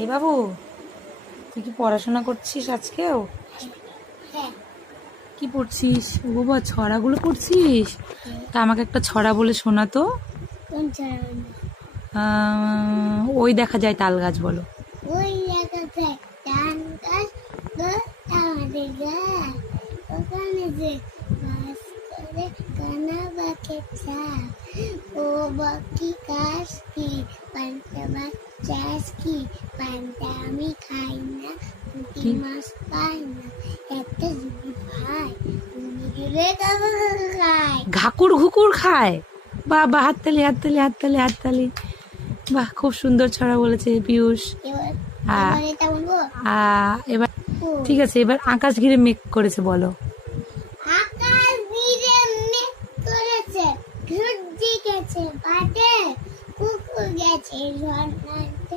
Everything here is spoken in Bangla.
এই বাবু, তুই কি পড়াশোনা করছিস আজকেও? হ্যাঁ। কি পড়ছিস? ও বাবা, ছড়াগুলো পড়ছিস? তা আমাকে একটা ছড়া বলে শোনা তো। কোন চারা? ওই দেখা যায় তাল গাছ, বলো। ওই জায়গাতে ধান গাছ আমাদের গাছ, ওখানে যে বাস করে কানা বাকে চা, ও বাকি কাজ কি পান্তা ভাত চাষ কি পান্তা আমি খাই না, পুঁটি কি? মাছ পাই না, একটা জুড়ি ভাই তুমি গেলে খাই। ঘাকুর ঘুকুর খায়। বাহ বাহ, হাততালি হাততালি হাততালি হাততালি। বাহ, খুব সুন্দর ছড়া বলেছে পিয়ুষ। এবার আহ, এটা বলবো। এবার ঠিক আছে, এবার আকাশ ঘিরে মেঘ করেছে, বলো। আকাশ ঘিরে মেঘ করেছে, সূর্য গেছে বাদে, কুকুর গেছে ঝর্ণার